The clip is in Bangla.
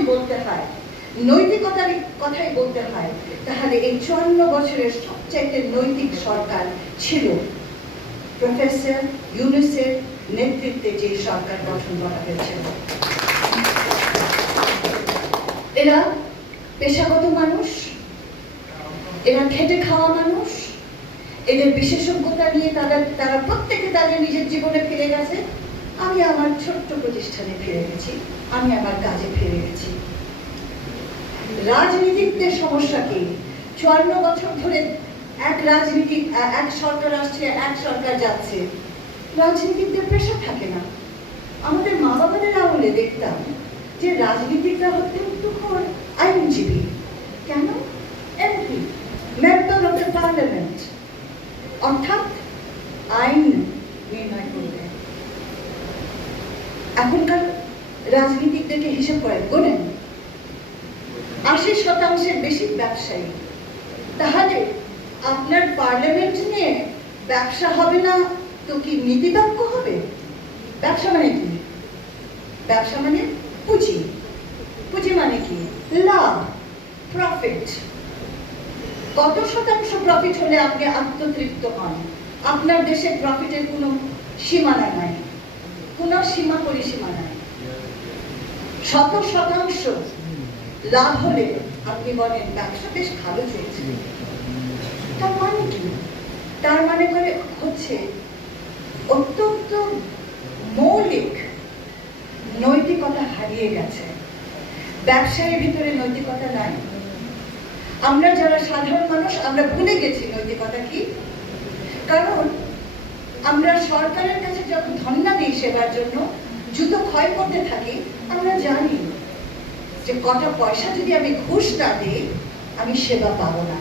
যদি বলতে হয়, নৈতিকতার কথাই বলতে হয়, তাহলে এই 54 বছরের সবচাইতে নৈতিক সরকার ছিল প্রফেসর ইউনূসের নেতৃত্বে যে সরকার গঠন করা হয়েছিল। এরা পেশাগত মানুষ, এরা খেটে খাওয়া মানুষ, এদের বিশেষজ্ঞতা নিয়ে তারা প্রত্যেকে তাদের নিজের জীবনে ফিরে গেছে। আমি আমার ছোট্ট প্রতিষ্ঠানে ফিরে গেছি, আমি আমার কাজে ফিরে গেছি। রাজনীতিকদের সমস্যা কি? 54 বছর ধরে এক সরকার আসছে, এক সরকার যাচ্ছে, রাজনীতিকদের পেশা থাকে না। আমাদের মা বাবাদের আমলে দেখতাম যে রাজনীতিকরা হতেন তখন আইনজীবী। কেন? MP, member of the parliament, অর্থাৎ আইন নির্ণয় করবে। এখনকার রাজনীতিকদেরকে হিসাব করে গোনেন 80% বেশি ব্যবসায়ী। তাহলে আপনার পার্লামেন্ট নিয়ে ব্যবসা হবে না তো কি নীতিবাক্য হবে? ব্যবসা মানে কি? ব্যবসা মানে পুঁজি। পুঁজি মানে কি? লাভ, প্রফিট। কত শতাংশ প্রফিট হলে আপনি আত্মতৃপ্ত হন? আপনার দেশে প্রফিটের কোনো সীমানা নাই, কোনো সীমা পরিসীমা নাই। 100% লাভ হলে আপনি বলেন ব্যবসা বেশ ভালো চলছে। তার মানে কি? তার মানে করে হচ্ছে অত্যন্ত মৌলিক নৈতিকতা হারিয়ে গেছে। ব্যবসায়ের ভিতরে নৈতিকতা নাই। আমরা যারা সাধারণ মানুষ, আমরা ভুলে গেছি নৈতিকতা কি। কারণ আমরা সরকারের কাছে যখন ধন্যা দিই সেবার জন্য, জুতো ক্ষয় করতে থাকি, আমরা জানি যে কটা পয়সা যদি আমি ঘুষ না দিই আমি সেবা পাবো না।